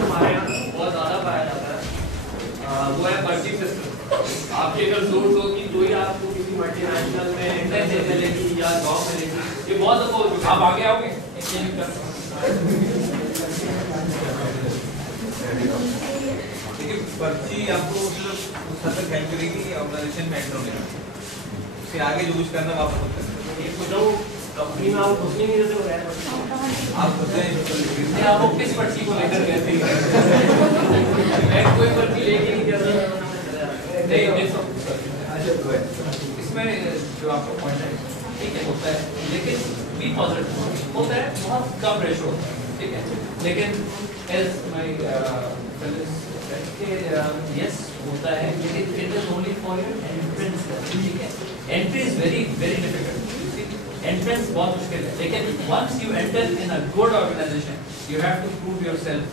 हमारे यहाँ बहुत ज़्यादा पाया जाता है वो है पर्ची सिस्टम। आपके अगर सोर्स हो कि कोई आपको किसी मल्टीनेशनल में इंटर्नशिप मिलेगी या जॉब मिलेगी, ये बहुत दफा हो चुका है। आप आगे आओगे देखिए, पर्ची आपको सिर्फ उस हद तक हेल्प करेगी ऑर्गेनाइजेशन में एंटर होने में, उससे आगे जो कुछ करना आप खुद करें। कंपनी में आप घुसने नहीं देते बगैर आप खुद आपको किस पर्ची को लेकर गए थे? मैं कोई पर्ची लेके नहीं गया था। नहीं देखो, इसमें जो आपका पॉइंट है ठीक है होता है, लेकिन बी पॉजिटिव होता है, बहुत कम रेशो होता है, ठीक है। लेकिन एज माय यस होता है, लेकिन it is only for your entrance, ठीक है। Entry is very very difficult, entrance बहुत मुश्किल है, लेकिन once you enter in a good organisation you have to prove yourself,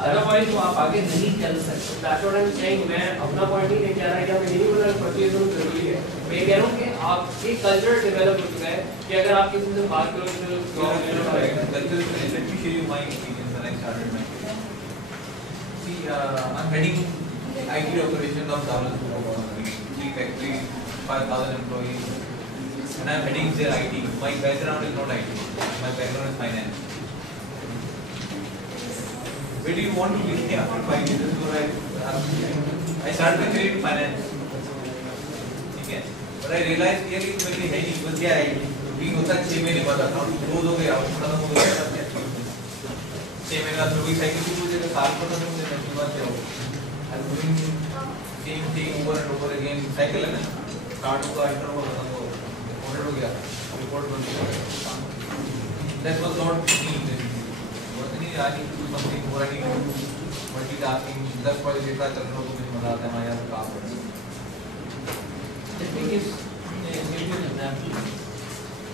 otherwise तो आप आगे नहीं चल सकते। That's what I am saying. मैं अपना पॉइंट नहीं लेके आ रहा कि हमें नहीं बोला पर्चेज होना जरूरी है, मैं ये कह रहा हूं कि आप एक कल्चर डेवलप हो चुका है कि अगर आप किसी से बात करो तो जॉब लेना पड़ेगा। Let me share you my experience when I started my career. See, I'm heading IT operation of Dawlat Steel Factory, 5,000 employees, and I'm heading their IT. My background is not IT. My background is finance. Where do you want to be after 5 years? This is what I started my career in finance. ठीक है, but I realized clearly कि मेरे लिए है नहीं, बस क्या है रूटीन होता है 6 महीने बाद आता हूँ, रोज हो गया खत्म हो गया 6 महीने बाद लोग साइकिल की पूछे साल खत्म हो गया उसके बाद क्या होगा? I'm doing same thing over and over again. Cycle है ना, स्टार्ट होगा एंटर होगा खत्म होगा, ऑर्डर हो गया रिपोर्ट बन गया। That was not me. I need to do something more. I need to do multitasking. 10 project एक साथ चल रहा हो तो मुझे मजा आता है, मैं यार काम करता हूँ।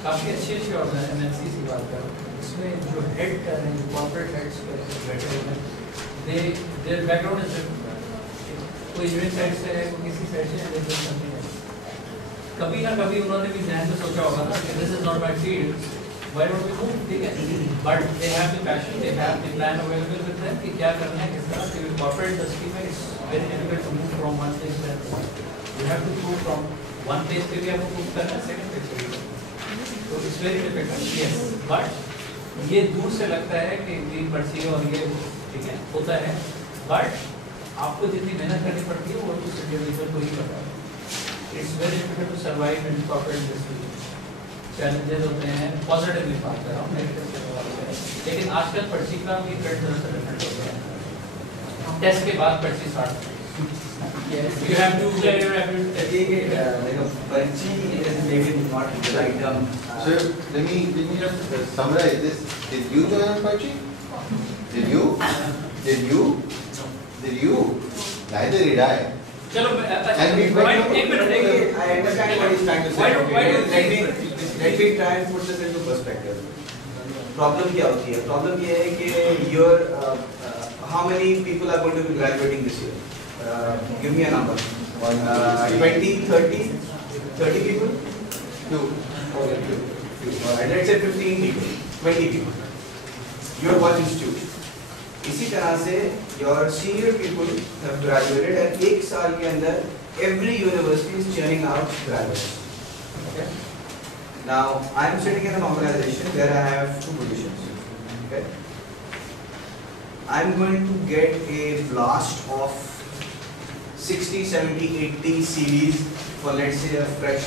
काफ़ी अच्छी अच्छी MNC की बात कर रहा हूँ, इसमें जो हेड कर रहे हैं, जो कॉर्पोरेट हेड्स बैठे हुए हैं, देयर बैकग्राउंड इज डिफरेंट। कोई इंजीनियरिंग साइड से है, कोई किसी साइड से है, कभी ना कभी उन्होंने भी ध्यान से सोचा होगा ना कि this is not my field, why don't we move, ठीक है। But they have the passion, they have the plan available with them कि क्या करना है, किस तरह से। कॉर्पोरेट इंडस्ट्री में it's very difficult to move from one place to another, you have to move from one place पे भी आपको मूव करना है, सेकंड प्लेस पे भी, तो it's very difficult, yes. But ये दूर से लगता है कि ये पर्ची और ये ठीक है होता है, बट आपको जितनी मेहनत करनी पड़ती है वो तो सिटीजन को ही पता है। It's very difficult to survive in corporate industry. Challenges होते हैं, पॉजिटिवली बात कर रहा हूँ, नेगेटिव से बात कर रहा हूँ, लेकिन आजकल पर्ची का भी ट्रेंड थोड़ा सा डिफरेंट हो गया है। टेस्ट के बाद पर्ची start you have to like a पर्ची is maybe not the right term. So let me just summarize this. Did you join Apache? Did you? Neither did I. चलो I understand what he's trying to say. Let me try and put this into perspective. Problem क्या होती है? Problem ये है कि how many people are going to be graduating this year? Give me a number. 20, 30 people? Two. Okay, two. Alright, let's say 15 people, 20 people. Your one institute. इसी तरह से your senior people have graduated and एक साल के अंदर every university is churning out graduates. Okay. Now I am sitting in an organization where I have two positions. Okay. I am going to get a blast of 60, 70, 80 CVs for let's say a fresh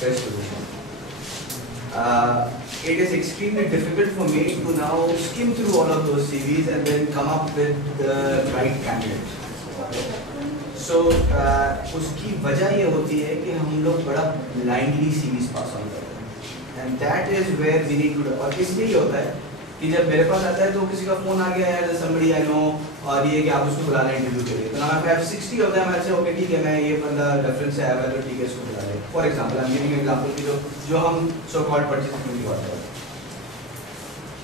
position. It is extremely difficult for me to now skim through all of those CVs and then come up with the right candidate. So उसकी वजह ये होती है कि हम लोग बड़ा blindly CVs pass on करते हैं, and that is where we need to. और इसलिए ये होता है कि जब मेरे पास आता है तो किसी का फोन आ गया यार somebody I know और ये कि आप उसको बुला लें इंटरव्यू के लिए, तो now if I have 60 of them I say okay ठीक है मैं ये बंदा रेफरेंस से आया है तो ठीक है इसको बुला लें। For example I am giving example कि जो हम सो कॉल्ड परचेज की बात कर रहे हैं।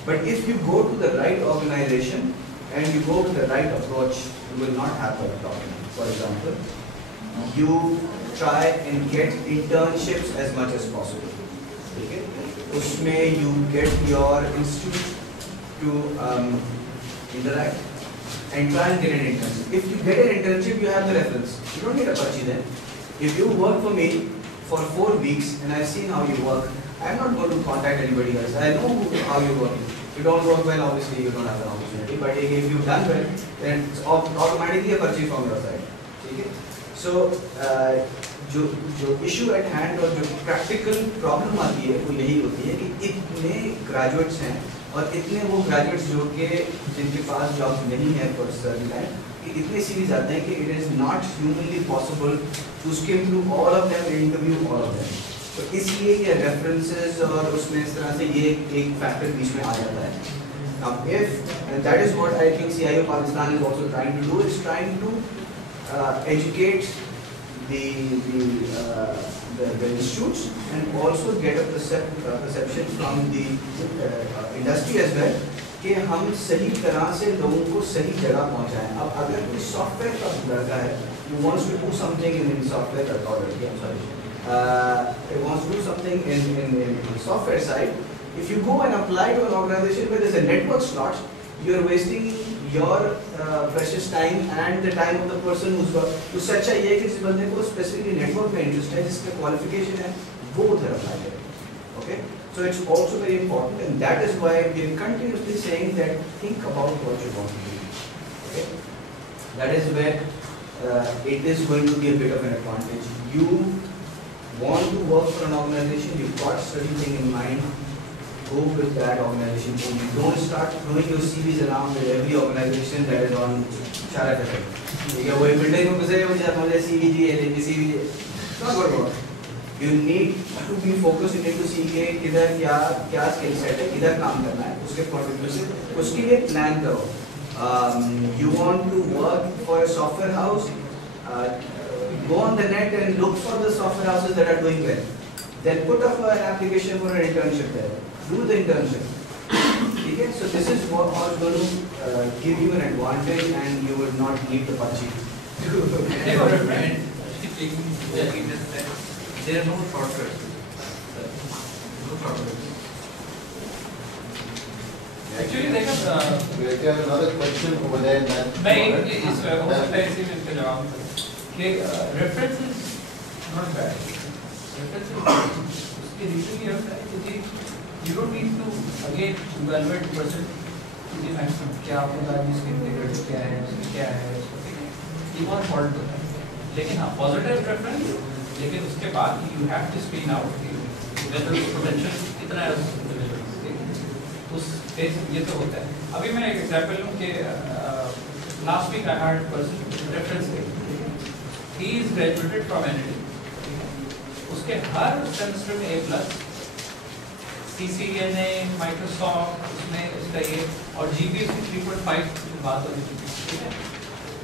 But if you go to the right organisation and you go to the right approach you will not have that problem. For example you try and get internships as much as possible, ठीक है। उसमें you get your institute to interact, and try and get an internship. If you get an internship, you have the reference. You don't need a parchi then. If you work for me for 4 weeks and I've seen how you work, I'm not going to contact anybody else. I know how you work. If you don't work well, obviously you don't have an opportunity. But if you've done well, then it's automatically a parchi from your side. Okay? So जो issue at hand और जो practical problem आती है वो यही होती है कि इतने graduates हैं और इतने वो graduates जो कि जिनके पास जॉब नहीं है for certain time, कि इतने सीरीज आते हैं कि it is not humanly possible to skim through all of them and interview all of them. तो इसलिए ये references और उसमें इस तरह से ये एक factor बीच में आ जाता है. Now if and that is what I think CIO Pakistan is also trying to do, is trying to educate the institutes and also get a perception from the industry as well कि हम सही तरह से लोगों को सही जगह पहुंचाएं. अब अगर कोई सॉफ्टवेयर का लड़का है, who wants to do something in software already, I'm sorry, he wants to do something in software side. If you go and apply to an organization where there's a network slot, you're wasting your precious time and the time of the person who's got. तो सच चाहिए कि जिस बंदे को specifically network में interest है, जिसका qualification है, वो उधर apply करे. Okay? So it's also very important, and that is why we are continuously saying that think about what you want to do. Okay? That is where it is going to be a bit of an advantage. You want to work for an organization, you've got certain thing in mind. Go with that organization. You don't start throwing your CVs around with every organization that is on Sharaf FM. You go building में घुसे मुझे CV चाहिए, CV चाहिए. Not good work. You need to be focused. You need to see कि किधर क्या skill set है, किधर काम करना है, उसके particular से उसके लिए plan करो. You want to work for a software house? Go on the net and look for the software houses that are doing well. Then put up an application for an internship there. Do the internship. Okay? So this is what is going to give you an advantage, and you will not need the parchi. There are no shortcuts. No shortcuts. Actually, देखा We have another question over there in that. मैं इस हो सकता है इसी में इसका जवाब कि reference is not bad. Reference is उसके reason ये होता है क्योंकि you don't need to again evaluate person to the maximum. क्या आपको लगा जिसके integrity क्या है, उसकी क्या है, ये बहुत important होता है. लेकिन हाँ positive reference, लेकिन उसके बाद you have to screen out whether the potential कितना है उस फेस ये तो होता है. अभी मैं एक एग्जांपल लूँ कि last week I had person reference के he is graduated from ND. उसके हर सेमेस्टर में A+, CCNA, माइक्रोसॉफ्ट उसमें उसका ये और GPA उसकी 3.5 बात हो रही थी.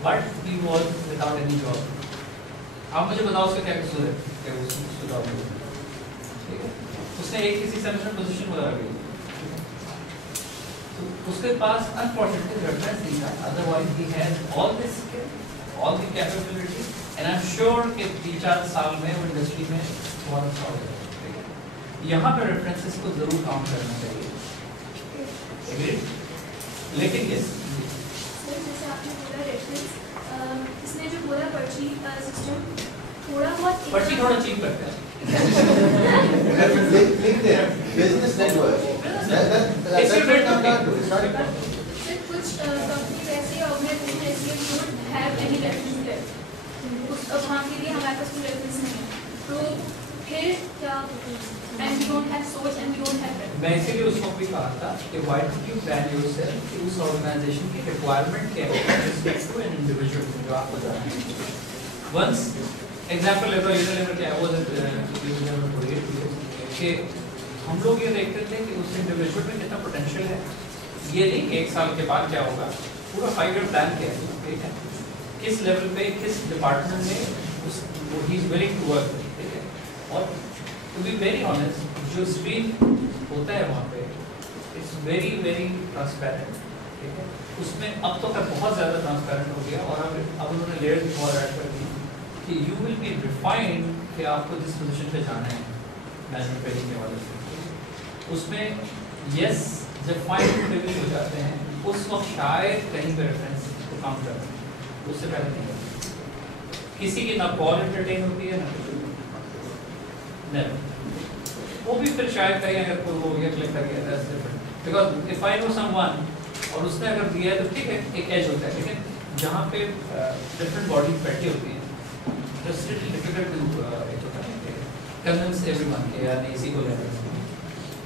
But he was without any job. आप मुझे बताओ उसका क्या कसूर है कि उसको जॉब मिली. ठीक है, उसने एक किसी सेमेस्टर पोजीशन बता रही उसके पास unfortunately reference नहीं था. Otherwise he has all the skill, all the capability, and I'm sure कि 3-4 साल में वो इंडस्ट्री में बहुत अच्छा हो जाएगा. यहाँ पे रेफरेंसेस को जरूर काउंट करना चाहिए. Agreed? लेकिन yes. जैसे आपने बोला रेफरेंस, इसने जो बोला पर्ची सिस्टम थोड़ा बहुत पर्ची थोड़ा चीप करते हैं. Business network. That's what I'm not doing. It's not important. कुछ कंपनी ऐसी ऑर्गेनाइजेशन ऐसी don't have any reference there. वहाँ के लिए हमारे पास कोई रेफरेंस नहीं है. तो फिर क्या? And we don't have source and we don't have reference. मैं इसीलिए उसको भी कहा था कि why don't you plan yourself कि उस ऑर्गेनाइजेशन की रिक्वायरमेंट क्या है with respect to an individual जो आप बता रहे हैं. Once एग्जाम्पल लेता हूँ, यूनिलेवर क्या है वो कि हम लोग ये देखते थे कि उस इंडिविजुअल में कितना पोटेंशियल है. ये नहीं कि 1 साल के बाद क्या होगा, पूरा 5 ईयर प्लान क्या है. ठीक है, किस लेवल पे किस डिपार्टमेंट में उस ही इज विलिंग टू वर्क. ठीक है, और टू बी वेरी ऑनेस्ट जो स्क्रीन होता है वहाँ पे इट्स वेरी वेरी ट्रांसपेरेंट. ठीक है, उसमें अब तो बहुत ज़्यादा ट्रांसपेरेंट हो गया और अब उन्होंने लेयर्स और ऐड कर दी कि यू विल बी रिफाइंड कि आपको जिस पोजीशन पे जाना है मैनेजमेंट ट्रेनिंग के वाले से. उसमें यस जब फाइनल इंटरव्यू हो जाते हैं उस वक्त शायद कहीं पर रेफरेंस काउंट कर रहे हैं, उससे पहले नहीं करते। किसी की ना कॉल एंटरटेन होती है ना कुछ, नहीं, वो भी फिर शायद कहीं अगर कोई वो ये क्लिक कर गया that's different, because if I know someone और उसने अगर दिया है तो ठीक है, एक एज होता है, लेकिन जहाँ पे डिफरेंट बॉडी बैठी होती है, it's little difficult to convince everyone कि यार इसी को लेना है।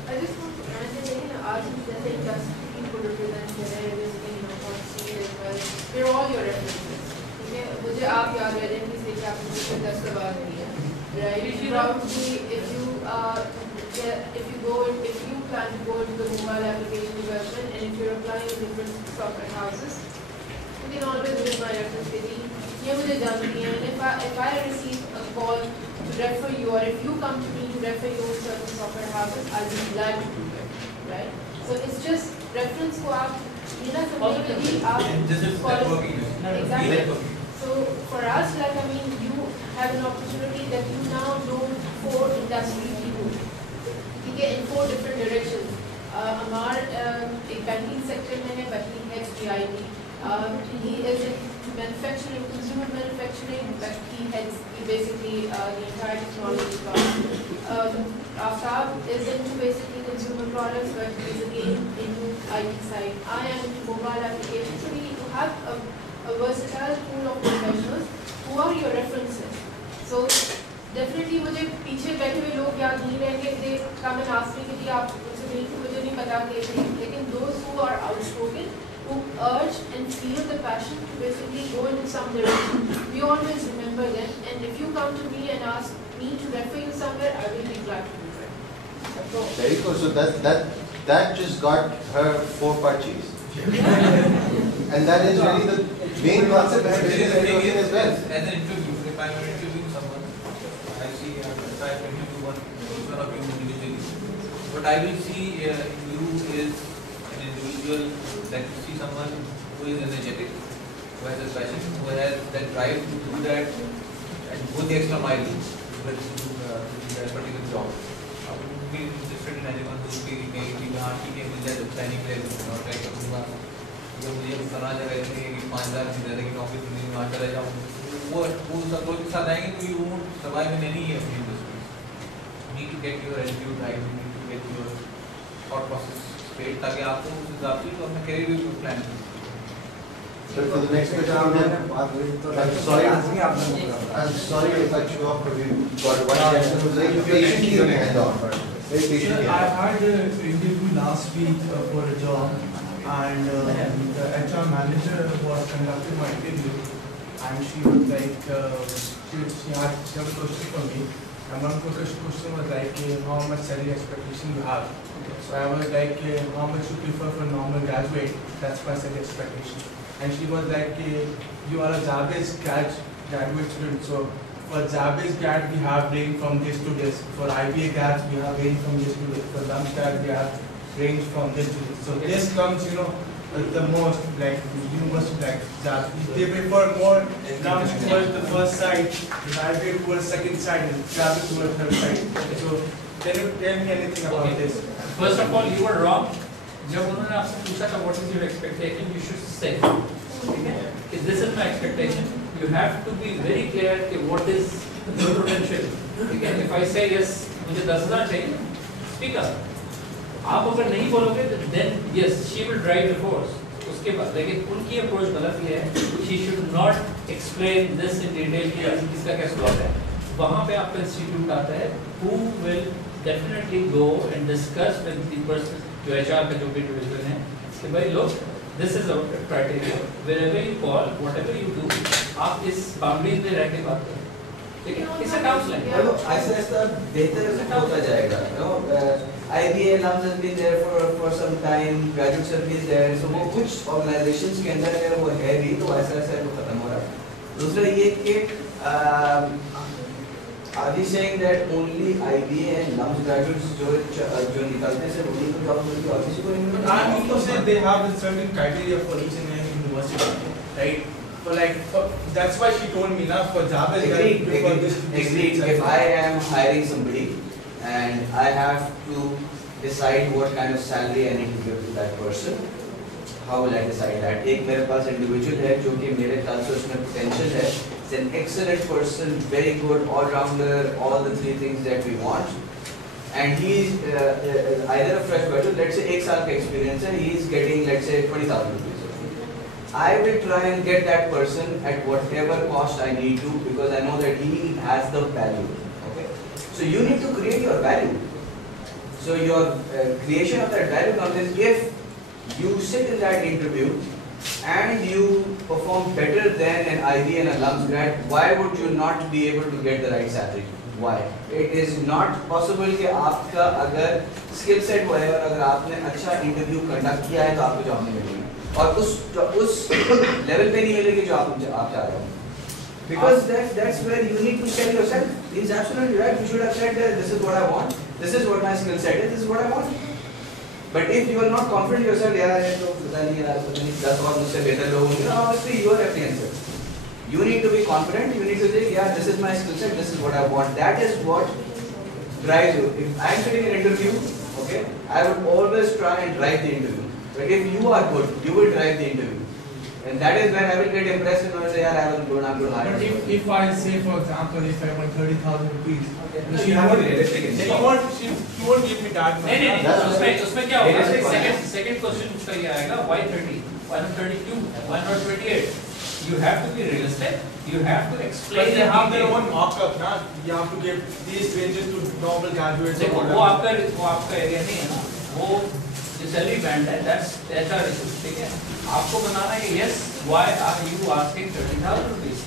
I just want to add that ours is that industry people represent their policy as well. We're all your references. ठीक है, मुझे आप याद रह जाएंगे इसलिए कि आपने मुझसे 10 सवाल किए हैं, right? Probably if you plan to go into the mobile application development and if you're applying in different software houses, you can always use my reference के लिए ये मुझे जानती है, and if I receive a call to refer you or if you come to me to refer you in certain software houses, I'll be glad to do it, right? So it's just reference को आप ये ना समझने के लिए आप This is networking. Exactly. Networking. So for us, like I mean, you have an opportunity that you now know 4 industry people, ठीक है, in 4 different directions. Amar एक banking sector में है, but he heads GIT. He is in manufacturing, consumer manufacturing, but he basically the entire technology part. Aftab is into basically consumer products, but he is again into IT side. I am into mobile applications. So we have a versatile pool of professionals who are your references. So definitely मुझे पीछे बैठे हुए लोग याद नहीं रहेंगे, they come and ask me कि आप मुझसे मिली थी, मुझे नहीं पता कैसे, लेकिन those who are outspoken, who urge and feel the passion to basically go into some direction, we always remember them, and if you come to me and ask me to refer you somewhere, I will be glad to do it. That's all. Very cool. So that just got her 4 parchies. And that is really the main concept behind business networking as well. As an interview, if I'm interviewing someone, I see if I interview one of you individually, what I will see in you is an individual that you see someone who is energetic, who has a passion, who has that drive to do that and go the extra mile to do that particular job. I would be interested in anyone who would be कि हाँ ठीक है मुझे अच्छा नहीं मिलेगा और try करूँगा, या मुझे फला जगह ऐसे 5,000 मिल जाए लेकिन ऑफिस में वहाँ चला जाऊँ, वो सब लोग के साथ आएंगे तो you won't survive in any of the industries. You need to get your attitude right, you need to get your thought process straight ताकि आपको उस हिसाब से तो अपना करियर भी प्लान करें. But for the next question, I'm sorry to cut you off, but we've got one gentleman who's very patiently on hand on. Very patiently. I had an interview last week for a job, and the HR manager was conducting my interview, and she was like, she had a question for me, and one question was like, how much salary expectation you have? So I was like, how much you prefer for normal graduate? That's my salary expectation. And she was like, you are a Jabez graduate student, so for Jabez grad we have range from this to this. For IBA grads we have range from this to this. For LUMS grad we have range from this to this. So this comes, the most like university like Jabez. They prefer more LUMS towards the first side, IBA towards second side, and Jabez towards third side. So can you tell me anything about this? First of all, you were wrong. जब उन्होंने आपसे पूछा था what is your expectation, you should say, ठीक है, कि this is my expectation. You have to be very clear कि what is your potential. ठीक है, if I say yes, मुझे 10,000 चाहिए, speak up. आप अगर नहीं बोलोगे, then yes, she will drive the force. उसके बाद, लेकिन उनकी approach गलत ये है, she should not explain this in detail कि इसका क्या slot है. वहाँ पे आपका institute आता है, who will definitely go and discuss with the person. जो HR का जो भी डिवीजन है कि भाई लोग this is our criteria, wherever you call, whatever you do, आप इस बाउंड्रीज में रह के बात करें, ठीक है, इससे काउंसलिंग ऐसा ऐसा बेहतर होता जाएगा. IBA LUMS has been there for some time, graduate service there, so वो कुछ organizations के अंदर अगर वो है भी तो ऐसा ऐसा वो खत्म हो रहा है. दूसरा ये कि are you saying that only IBA and LUMS graduates जो निकलते हैं उन्हीं को जॉब मिलती है और किसी को नहीं मिलती? I also said they have a certain criteria for each and every university, right? That's why she told me now for Jabez. Agreed. If I am hiring somebody and I have to decide what kind of salary I need to give to that person, how will I decide that? एक मेरे पास individual है जो कि मेरे ख्याल से उसमें potential है. He's an excellent person, very good all-rounder, all the three things that we want. And he is either a fresh graduate, let's say 1 साल का experience है, he is getting let's say 20,000 rupees. I will try and get that person at whatever cost I need to, because I know that he has the value. Okay, so you need to create your value. So your creation of that value comes in if you sit in that interview and you perform better than an IB and a LUMS grad. Why would you not be able to get the right salary? Why? It is not possible कि आपका अगर skill set whatever अगर आपने अच्छा interview conduct किया है तो आपको job नहीं मिलेगी और उस level पे नहीं मिलेगी जो आप चाह रहे हो. Because that's where you need to sell yourself. He's absolutely right. You should have said that this is what I want. This is what my skill set is. This is what I want. But if you are not confident yourself, यार ये तो पता नहीं 10 और मुझसे बेहतर लोग होंगे, obviously you are apprehensive. You need to be confident. You need to say, yeah, this is my skill set. This is what I want. That is what drives you. If I am sitting in an interview, okay, I would always try and drive the interview. But if you are good, you will drive the interview. And that is when I will get impressed and I will say, yeah, I'm good. But if I say, for example, if I want 30,000 rupees, she won't realistic. She won't give me that much. नहीं उसमें क्या होगा? Second question उसका ये आएगा, why 30? Why not 32? Why not 28? You have to be realistic. You have to explain. But they have their own markup, ना? You have to give these ranges to normal graduates. देखो वो आपका area नहीं है ना, वो जो सैलरी बैंड है, that's HR issue, ठीक है? आपको बनाना है yes, why are you asking 30,000 rupees?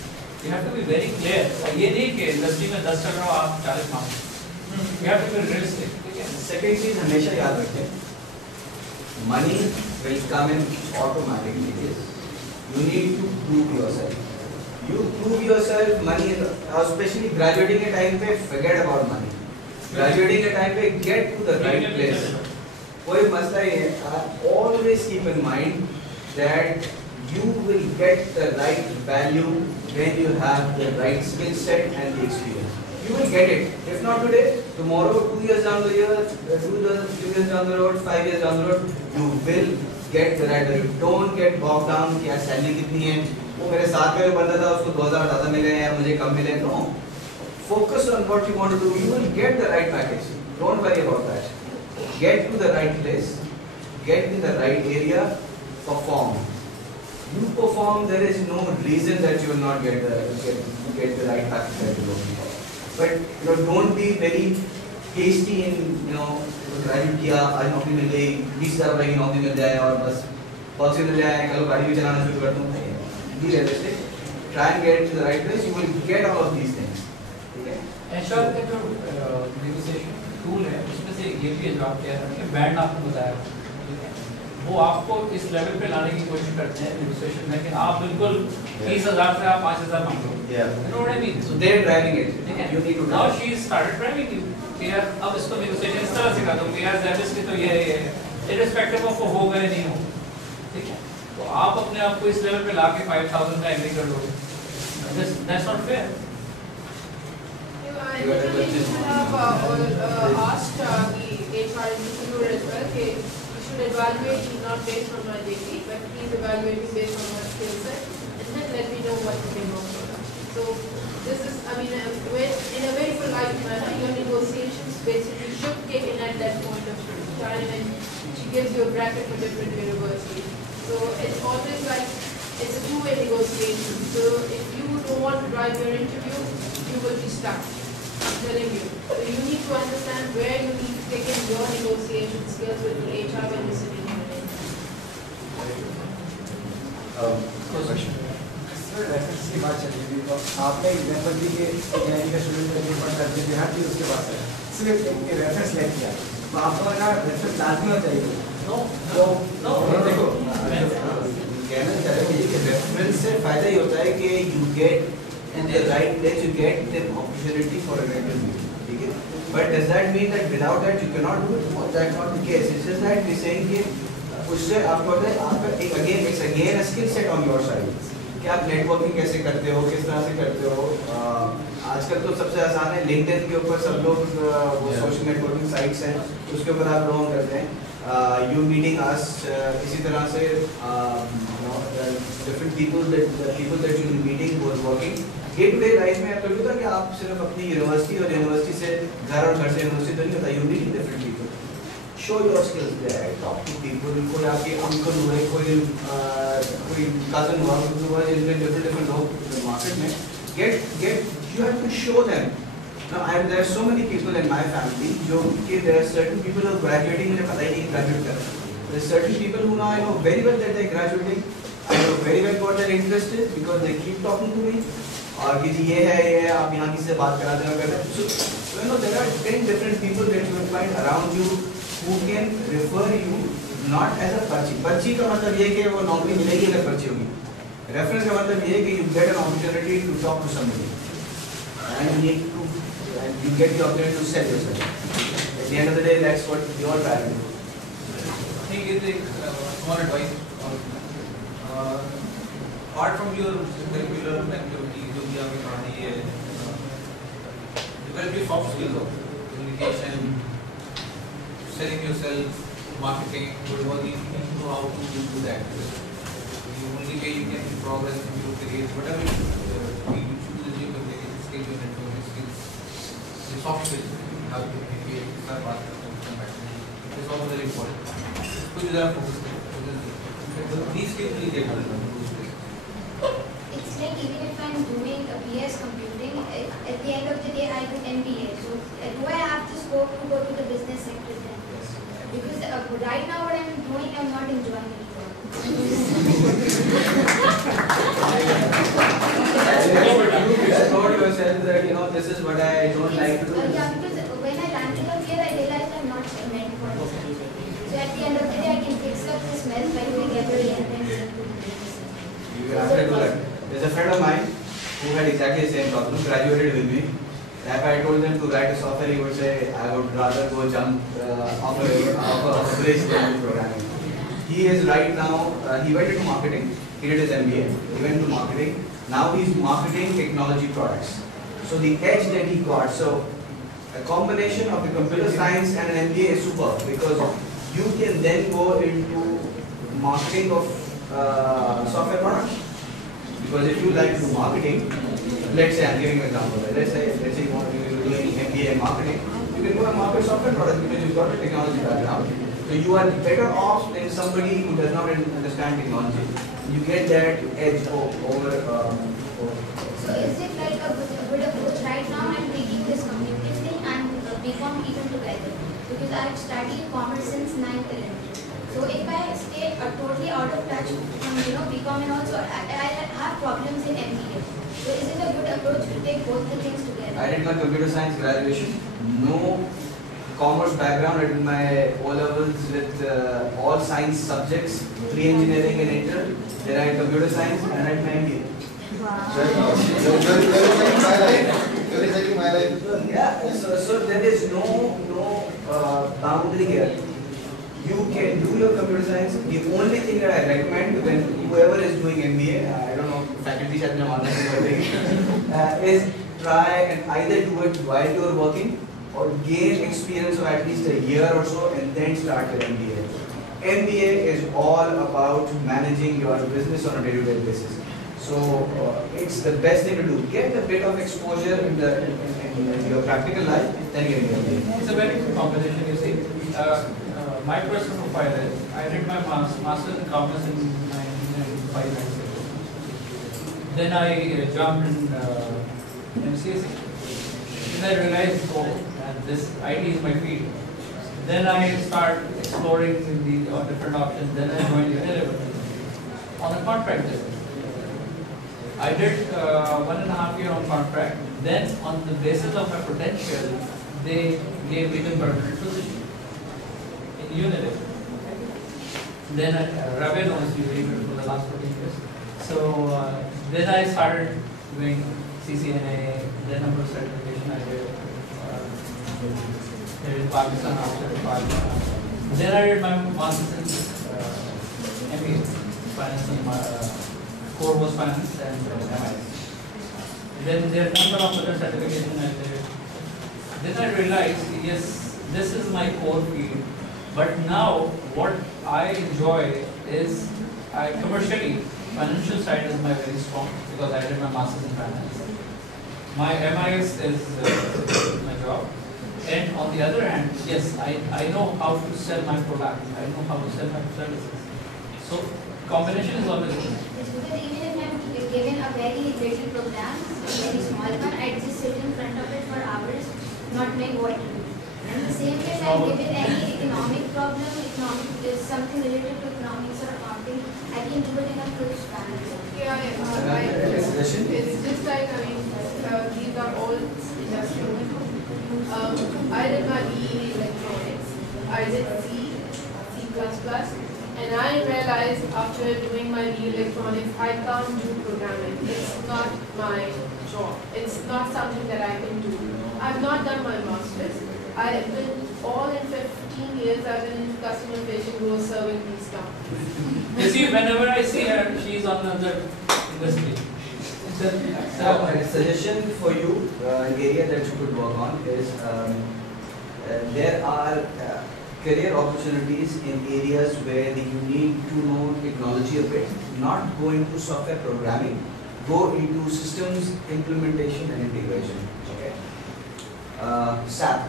You have to be very clear. और ये नहीं कि इंडस्ट्री में 10 चल रहा हो आप 40 मांगो. You have to be realistic, ठीक है? Second चीज हमेशा याद रखें, money will come in automatically. Yes. You need to prove yourself. You prove yourself. Money, especially graduating के time पे, forget about money. Graduating के time पे get to the right place. कोई मसला ही है. Always keep in mind that you will get the right value when you have the right skill set and the experience. You will get it. If not today, tomorrow, 2 years down the year, 2 years down the road, 5 years down the road, you will get the right value. Don't get bogged down कि यार salary कितनी है, वो मेरे साथ में बंदा था उसको 2,000 ज़्यादा मिले या मुझे कम मिले. No. Focus on what you want to do. You will get the right package. Don't worry about that. Get to the right place. Get in the right area. Perform. You perform. There is no reason that you will not get the right package that you're looking for. But don't be very hasty in graduate किया आज नौकरी मिल गई 20,000 रुपए की नौकरी मिल जाए और बस पॉलिसी मिल जाए कल गाड़ी भी चलाना शुरू कर दूँ. Be realistic. Try and get to the right place. You will get all of these things. ठीक है? HR का जो negotiation tool है उसमें से ये भी है जो आप कह रहे हैं बैंड आपको बताया, वो आपको इस लेवल पे लाने की कोशिश करते हैं negotiation में कि आप बिल्कुल 30,000 से आप 5,000 मांग लो. You know what I mean? So they are driving it. ठीक है? You need to. Now she started driving you. कि यार अब इसको negotiation इस तरह सिखा दो कि यार ज़ैबिस की तो ये है, irrespective of वो हो गए नहीं हो, ठीक है? तो आप अपने आप को इस लेवल पे लाके 5,000 का एग्री कर लोगे. That's not fair. I think you should have asked the HR interviewer as well. Okay, you should evaluate me not based on my degree, but please evaluate me based on my skill set, and then let me know what you can offer. So this is, I mean, in a very polite manner, your negotiations basically should kick in at that point of time, and she gives you a bracket for different universities. So it's always like it's a two-way negotiation. So if you don't want to drive your interview, you will be stuck. I'm telling you. So you need to understand where you need to take in your negotiation skills with the HR when you're sitting in an Question. Sir reference की बात चल रही थी तो आपने example दी कि engineering का student paper करते थे हर चीज़ उसके पास है सिर्फ एक रेफरेंस ले किया तो आपको ना रेफरेंस लाजमी होना चाहिए. No. देखो कहना चाह रहे हैं कि रेफरेंस से फायदा ये होता है कि you get in the right place, you get the opportunity for an interview. ठीक है? But does that mean that without that you cannot do it? No, that's not the case. It's just that we're saying कि उससे आपको होता है आपका एक again a skill set on your side. कि आप नेटवर्किंग कैसे करते हो, किस तरह से करते हो. आजकल तो सबसे आसान है लिंक्डइन के ऊपर सब लोग वो सोशल नेटवर्किंग साइट्स हैं उसके ऊपर आप लोग करते हैं. you meeting us, इसी तरह से different people that you'll be meeting who are working. Day to day life में आपको लगता है कि आप सिर्फ अपनी यूनिवर्सिटी और यूनिवर्सिटी से घर और घर से यूनिवर्सिटी तो नहीं होता. You meeting different people. Show your skills there. Talk to people. कोई आपके uncle हुए, कोई cousin हुआ, जिनके different लोग market में. You have to show them. Now, there are so many people in my family. There are certain people who are graduating. मुझे पता ही नहीं graduate कर रहे हैं. There are certain people who now I know very well that they are graduating. I know very well what their interest is because they keep talking to me. और कि ये है आप यहाँ किसी से बात करा देना कर रहे हैं. So you know there are 10 different people that you will find around you who can refer you not as a पर्ची. पर्ची का मतलब ये कि वो नौकरी मिलेगी अगर पर्ची होगी. Reference का मतलब ये कि you get an opportunity to talk to somebody and you get the opportunity to sell yourself. At the end of the day, that's what your value is. I think it's a small advice. Apart from your curricular activities, जो भी आपने पढ़ानी है, develop your soft skills of communication, selling yourself, marketing, woodworking. You know how to do that. The only way you can progress in your career, whatever you choose as your communication skills, your networking skills, the soft skills, how to communicate, how to communicate. It's also very important. कुछ ज़्यादा focus करें. These skills will get better. It's like even if I'm doing a BS computing, at the end of the day I do MBA. So do I have the scope to go to the business sector then? Because right now what I'm doing, I'm not enjoying it. You told yourself that this is what I don't like to do. Yeah, because when I landed up here, I realized I'm not meant for this. So at the end of the day, I can fix up this mess by doing MBA and then You have to do that. There's a friend of mine who had exactly the same problem, graduated with me. If I told them to write a software, he would say, I would rather go jump off a bridge than programming. He is right now, he went into marketing, he did his MBA, he went into marketing. Now he's marketing technology products. So the edge that he got, so a combination of the computer science and an MBA is super because you can then go into marketing of software products. Because if you like to do marketing, let's say I'm giving an example. Let's say you want to be doing MBA in marketing, you can go and market software products because you've got a technology background. So you are better off than somebody who does not understand technology. You get that edge over. So is it like a good approach? Right now I'm taking this computing thing and BCom even together because I've studied commerce since 9th elementary. So if I stay totally out of touch from BCom and also I have problems in MBA. So is it a good approach to take both the things together? I did my computer science graduation. No commerce background. I did my O levels with all science subjects, pre-engineering and inter. Then I had computer science and I had my MBA. You're exactly my life. Yeah. So there is no boundary here. You can do your computer science. The only thing that I recommend when whoever is doing MBA, I don't know, faculty is try and either do it while you are working or gain experience of at least a year or so and then start your MBA. MBA is all about managing your business on a day-to-day basis. So it's the best thing to do. Get a bit of exposure in your practical life, then get your MBA. It's a very good combination, you see. My personal profile is, I did my master's in commerce in 1995. Then I jumped in MCSE. Then I realized, oh, this IT is my field. Then I started exploring the different options. Then I joined Unilever on a contract basis. I did 1.5 years on contract. Then on the basis of my potential, they gave me the permanent position in Unilever. Then Ravi knows Unilever for the last 14 years. So then I started doing CCNA, then number of certification I did. In Pakistan after Pakistan. Then I did my master's in MBA, finance and core was finance and MIS. Then there are a number of other certifications I did. Then I realized, yes, this is my core field. But now, what I enjoy is, commercially, financial side is my very strong because I did my master's in finance. My MIS is my job. And on the other hand, yes, I know how to sell my product. I know how to sell my services. So, combination is always good. It's because even if I'm given a very little program, a very small one, I just sit in front of it for hours, not knowing what to do. And the same way, if I'm given any economic problem, something related to economics or accounting, I can do it in a quick span. It's just like, these are all industrial. I did my BE in electronics. I did C, and I realized after doing my BE electronics, I can't do programming. It's not my job. It's not something that I can do. I've not done my master's. I've been all in 15 years. I've been in customer facing roles serving these companies. You see, whenever I see her, she's on another industry. So, my suggestion for you, an area that you could work on is there are career opportunities in areas where you need to know technology a bit, not go into software programming, go into systems implementation and integration. Okay. SAP,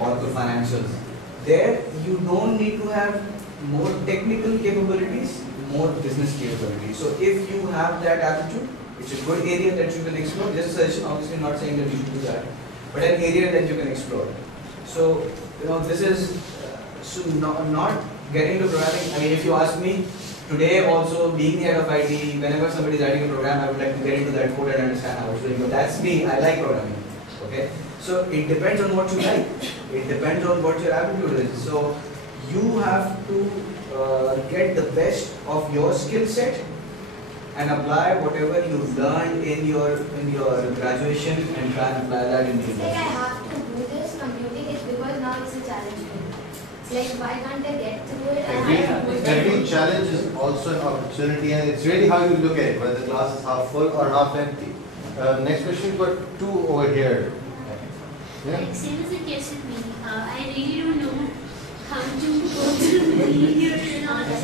Oracle Financials. There you don't need to have more technical capabilities, more business capabilities. So if you have that attitude, it's a good area that you can explore. Just a suggestion, obviously not saying that you should do that, but an area that you can explore. So, this is not getting to programming. I mean, if you ask me, today also being the head of IT, whenever somebody is writing a program, I would like to get into that code and understand how it's doing. But that's me, I like programming. Okay? So it depends on what you like. It depends on what your aptitude is. So you have to get the best of your skill set and apply whatever you've learned in your graduation and try and apply that in the It's like I industry. have to do this computing is because now it's a challenge for me. It's like why can't I get through it? Every challenge is also an opportunity, and it's really how you look at it, whether the glass is half full or half empty. Next question, we've got two over here. Yeah. Like, same as the case with me, I really don't know how to go through the years and all that.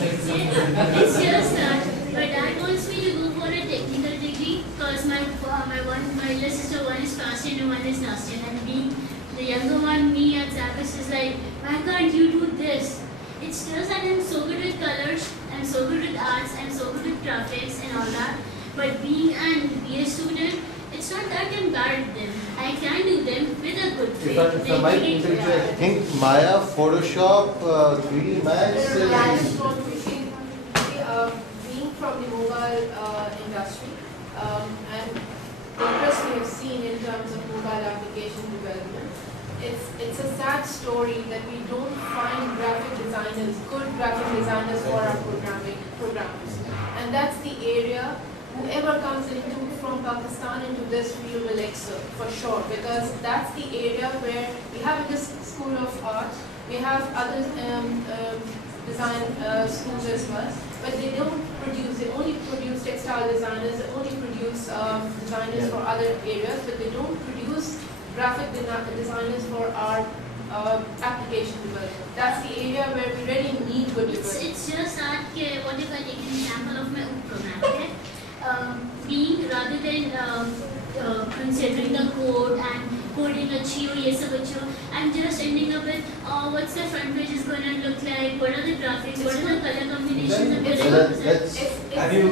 It's just that my dad wants me to go for a technical degree because my elder sister, one is fast and one is nasty, and being the younger one, me at Zappos is like, why can't you do this? It's just that I'm so good with colors, I'm so good with arts, I'm so good with graphics and all that. But being an BA student, it's not that I'm bad at them. I can do them with a good faith. If I might interject, I think Maya, Photoshop, 3D Max. Yeah, I just want to say, being from the mobile industry and the interest we have seen in terms of mobile application development, it's a sad story that we don't find good graphic designers for our programmers. And that's the area whoever comes from Pakistan into this field will excel for sure, because that's the area where we have in this school of art, we have other design schools as well, but they only produce textile designers, they only produce designers for other areas, but they don't produce graphic designers for our application development. That's the area where we really need good development. It's just that, what if I take an example of my own program, okay? Being rather than considering the code and coding achieve, yes, I'm just ending up with what's the front page is going to look like, what are the graphics, what are the color combinations of your Have you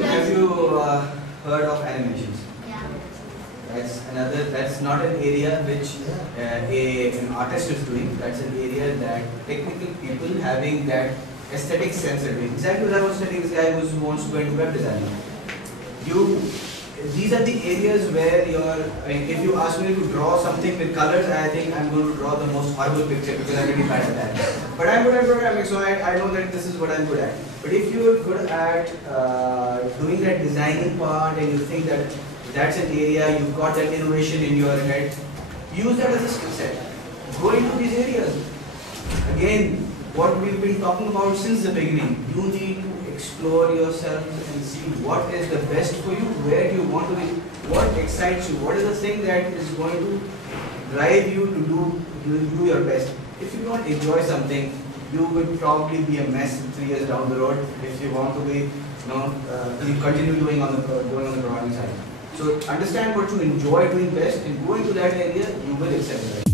heard of animations? Yeah. That's not an area which an artist is doing. That's an area that technical people having that aesthetic sense are doing. Exactly what I was telling this guy who wants to go into web designing. These are the areas where if you ask me to draw something with colors, I think I'm going to draw the most horrible picture because I'm really bad at that. But I'm good at programming, so I know that this is what I'm good at. But if you're good at doing that designing part and you think that that's an area, you've got that innovation in your head, use that as a skill set. Go into these areas. Again, what we've been talking about since the beginning, you need to explore yourself and see what is the best for you, where do you want to be, what excites you, what is the thing that is going to drive you to do your best. If you don't enjoy something, you will probably be a mess 3 years down the road if you want to be, you continue doing on the programming side. So understand what you enjoy doing best and go into that area, you will excel.